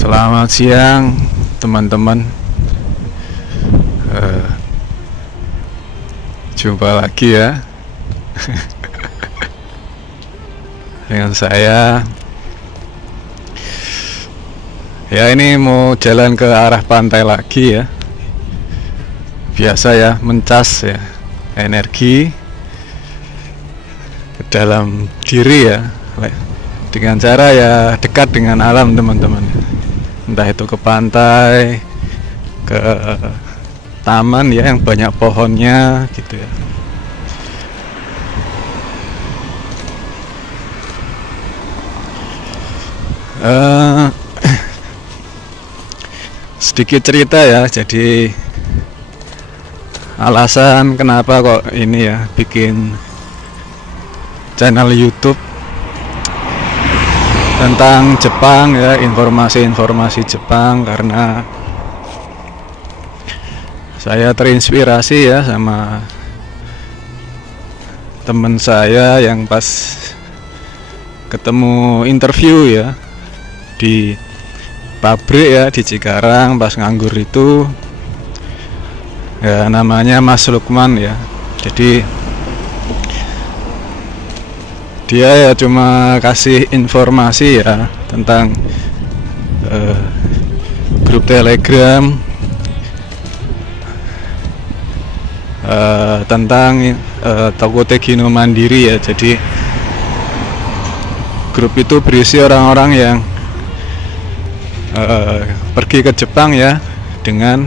Selamat siang teman-teman. Jumpa lagi ya dengan saya. Ya, ini mau jalan ke arah pantai lagi ya. Biasa ya, mencas ya energi ke dalam diri ya, dengan cara ya dekat dengan alam teman-teman. Entah itu ke pantai, ke taman ya yang banyak pohonnya gitu ya. Sedikit cerita ya, jadi alasan kenapa kok ini ya bikin channel YouTube tentang Jepang ya, informasi-informasi Jepang, karena saya terinspirasi ya sama teman saya yang pas ketemu interview ya di pabrik ya di Cikarang pas nganggur itu ya, namanya Mas Lukman ya. Jadi dia ya cuma kasih informasi ya tentang grup Telegram, tentang Tokotegino Mandiri ya. Jadi grup itu berisi orang-orang yang pergi ke Jepang ya dengan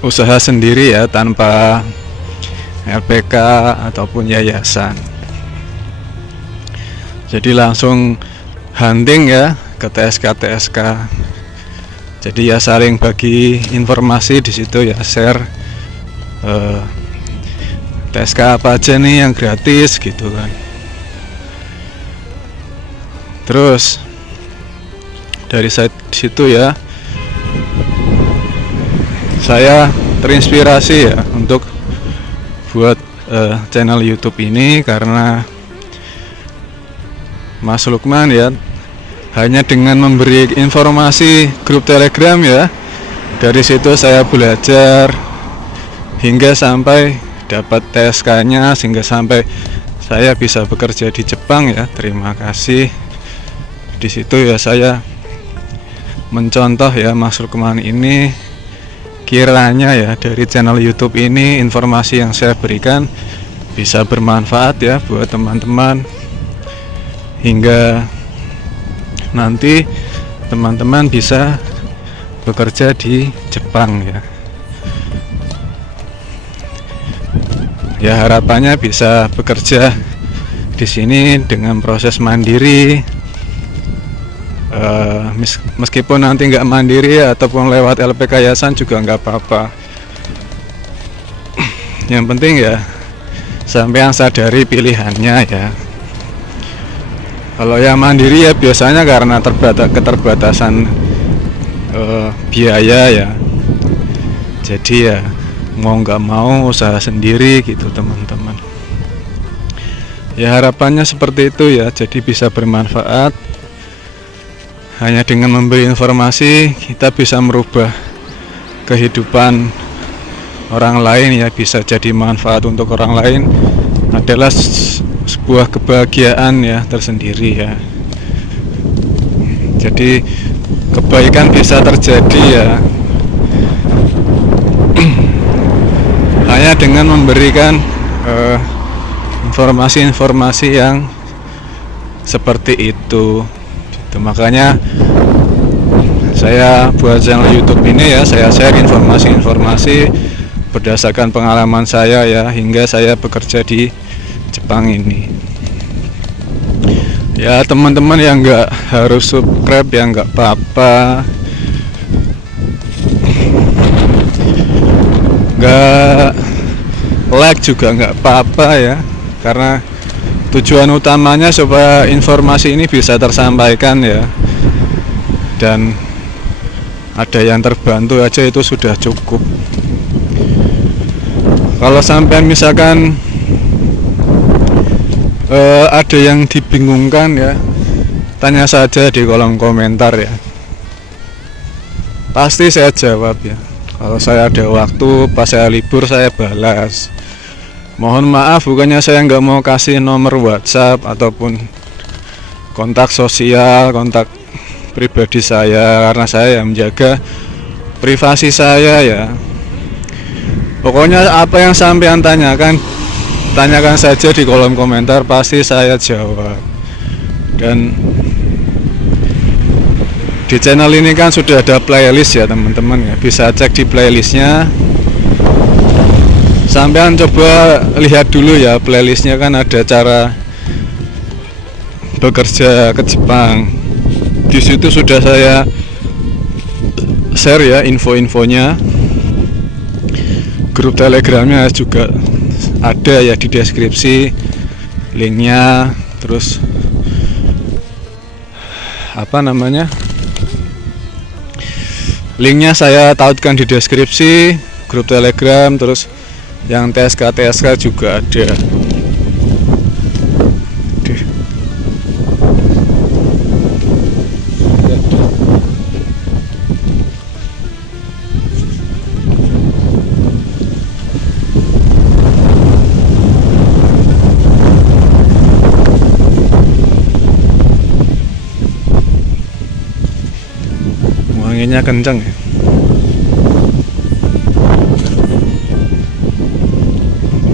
usaha sendiri ya, tanpa LPK ataupun yayasan. Jadi langsung hunting ya ke TSK. Jadi ya saling bagi informasi di situ ya, share TSK apa aja nih yang gratis gitu kan. Terus dari situ ya saya terinspirasi ya untuk buat channel YouTube ini, karena Mas Lukman ya hanya dengan memberi informasi grup Telegram ya, dari situ saya belajar hingga sampai dapat TSK-nya, sehingga sampai saya bisa bekerja di Jepang ya. Terima kasih. Di situ ya saya mencontoh ya Mas Lukman ini, kiranya ya dari channel YouTube ini informasi yang saya berikan bisa bermanfaat ya buat teman-teman, hingga nanti teman-teman bisa bekerja di Jepang ya. Ya harapannya bisa bekerja di sini dengan proses mandiri, meskipun nanti nggak mandiri ataupun lewat LPK yayasan juga nggak apa-apa. Yang penting ya sampean sadari pilihannya ya. Kalau yang mandiri ya biasanya karena keterbatasan biaya ya, jadi ya mau nggak mau usaha sendiri gitu teman-teman. Ya harapannya seperti itu ya, jadi bisa bermanfaat. Hanya dengan memberi informasi kita bisa merubah kehidupan orang lain ya, bisa jadi manfaat untuk orang lain, adalah sebuah kebahagiaan ya tersendiri ya. Jadi kebaikan bisa terjadi ya hanya dengan memberikan informasi-informasi yang seperti itu. Makanya saya buat channel YouTube ini ya, saya share informasi-informasi berdasarkan pengalaman saya ya, hingga saya bekerja di Jepang ini. Ya teman-teman yang nggak harus subscribe ya nggak apa-apa, nggak like juga nggak apa-apa ya, karena tujuan utamanya supaya informasi ini bisa tersampaikan ya, dan ada yang terbantu aja itu sudah cukup. Kalau sampai misalkan ada yang dibingungkan ya, tanya saja di kolom komentar ya. Pasti saya jawab ya. Kalau saya ada waktu, pas saya libur saya balas. Mohon maaf, bukannya saya nggak mau kasih nomor WhatsApp ataupun kontak sosial, kontak pribadi saya, karena saya yang menjaga privasi saya ya. Pokoknya apa yang sampean tanyakan, tanyakan saja di kolom komentar, pasti saya jawab. Dan di channel ini kan sudah ada playlist ya teman-teman ya, bisa cek di playlistnya. Sampean coba lihat dulu ya playlistnya, kan ada cara bekerja ke Jepang. Di situ sudah saya share ya info-infonya. Grup telegramnya juga ada ya di deskripsi linknya. Terus apa namanya, linknya saya tautkan di deskripsi grup telegram. Terus yang TSK juga ada. Anginnya kenceng ya.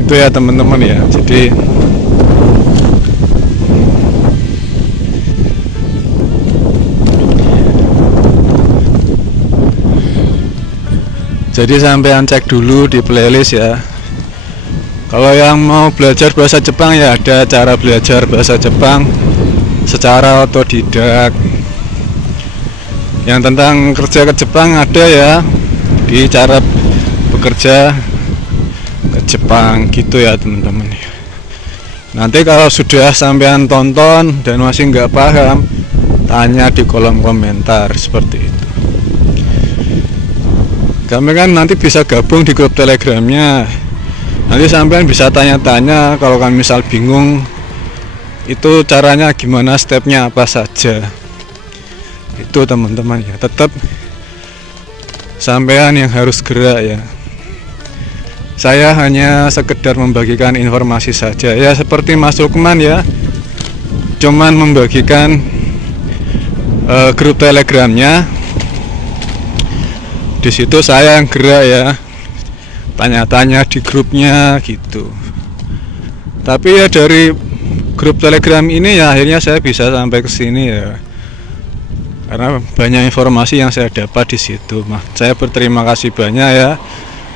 Itu ya teman-teman ya. Jadi sampean cek dulu di playlist ya. Kalau yang mau belajar bahasa Jepang ya ada cara belajar bahasa Jepang secara otodidak. Yang tentang kerja ke Jepang ada ya di cara bekerja ke Jepang gitu ya teman-teman. Nanti kalau sudah sampean tonton dan masih nggak paham, tanya di kolom komentar seperti itu. Kami kan nanti bisa gabung di grup telegramnya. Nanti sampean bisa tanya-tanya kalau kami misal bingung itu caranya gimana, stepnya apa saja. Itu teman-teman ya, tetap sampean yang harus gerak ya. Saya hanya sekedar membagikan informasi saja ya, seperti Mas Lukman ya, cuman membagikan grup telegramnya. Di situ saya yang gerak ya, tanya-tanya di grupnya gitu. Tapi ya dari grup telegram ini ya akhirnya saya bisa sampai ke sini ya, karena banyak informasi yang saya dapat di situ. Saya berterima kasih banyak ya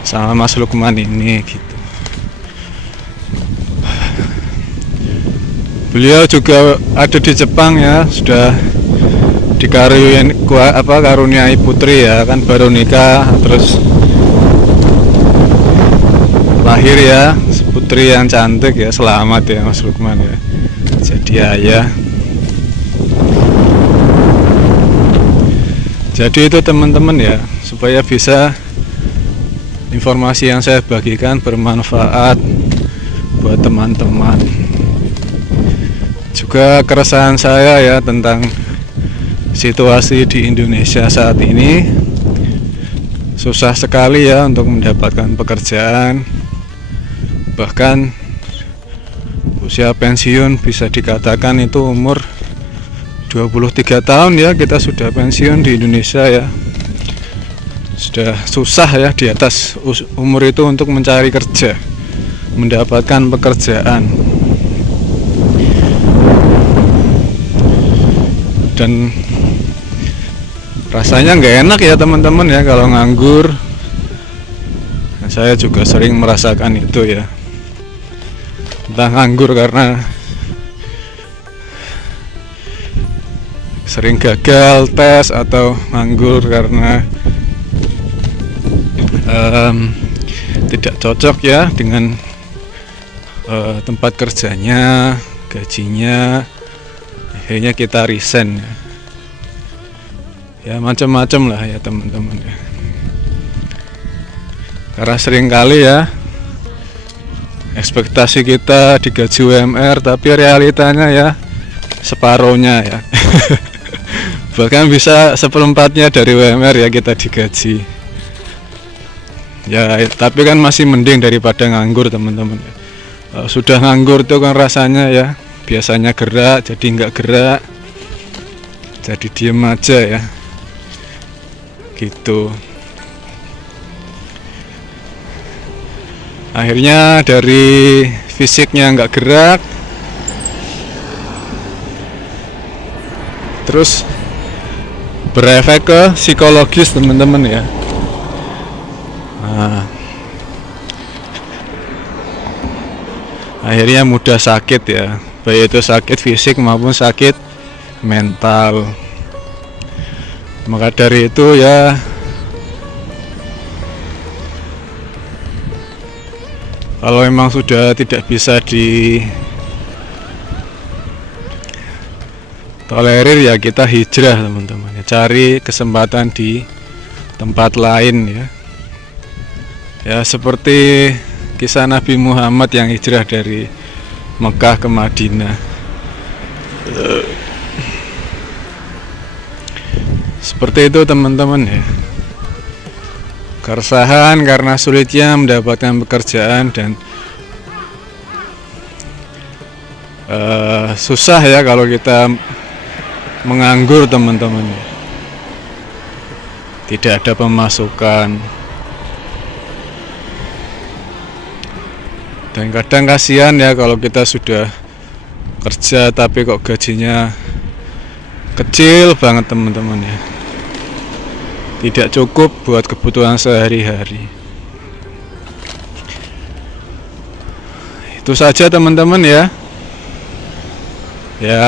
sama Mas Lukman ini gitu. Beliau juga ada di Jepang ya, sudah karuniai putri ya, kan baru nikah terus lahir ya putri yang cantik ya. Selamat ya Mas Lukman ya, jadi ayah. Jadi itu teman-teman ya, supaya bisa informasi yang saya bagikan bermanfaat buat teman-teman. Juga keresahan saya ya tentang situasi di Indonesia saat ini. Susah sekali ya untuk mendapatkan pekerjaan. Bahkan usia pensiun bisa dikatakan itu umur 23 tahun ya, kita sudah pensiun di Indonesia ya. Sudah susah ya di atas umur itu untuk mencari kerja, mendapatkan pekerjaan. Dan rasanya nggak enak ya teman-teman ya kalau nganggur. Nah, saya juga sering merasakan itu ya. Entah nganggur karena sering gagal tes atau nganggur karena tidak cocok ya dengan tempat kerjanya, gajinya, akhirnya kita resign ya, macam-macam lah ya teman-teman ya. Karena sering kali ya ekspektasi kita digaji UMR tapi realitanya ya separuhnya ya. Bahkan bisa seperempatnya dari UMR ya kita digaji ya, tapi kan masih mending daripada nganggur teman-teman ya. Sudah nganggur tuh kan rasanya ya, biasanya gerak jadi nggak gerak, jadi diem aja ya gitu. Akhirnya dari fisiknya nggak gerak, terus berefek ke psikologis teman-teman ya. Nah, akhirnya mudah sakit ya, baik itu sakit fisik maupun sakit mental. Maka dari itu ya, kalau memang sudah tidak bisa ditolerir ya kita hijrah teman-teman ya, cari kesempatan di tempat lain ya. Ya seperti kisah Nabi Muhammad yang hijrah dari Mekah ke Madinah. Seperti itu teman-teman ya. Keresahan karena sulitnya mendapatkan pekerjaan dan susah ya kalau kita menganggur teman-teman. Tidak ada pemasukan. Dan kadang kasihan ya kalau kita sudah kerja tapi kok gajinya kecil banget teman-teman ya. Tidak cukup buat kebutuhan sehari-hari. Itu saja teman-teman ya. Ya,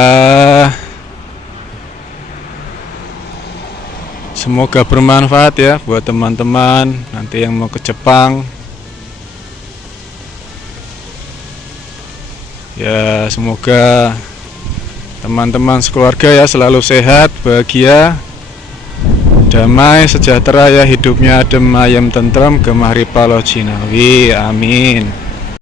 semoga bermanfaat ya buat teman-teman nanti yang mau ke Jepang. Ya, semoga teman-teman sekeluarga ya selalu sehat, bahagia, damai, sejahtera ya, hidupnya adem ayem tentram, gemah ripalo jinawi, amin.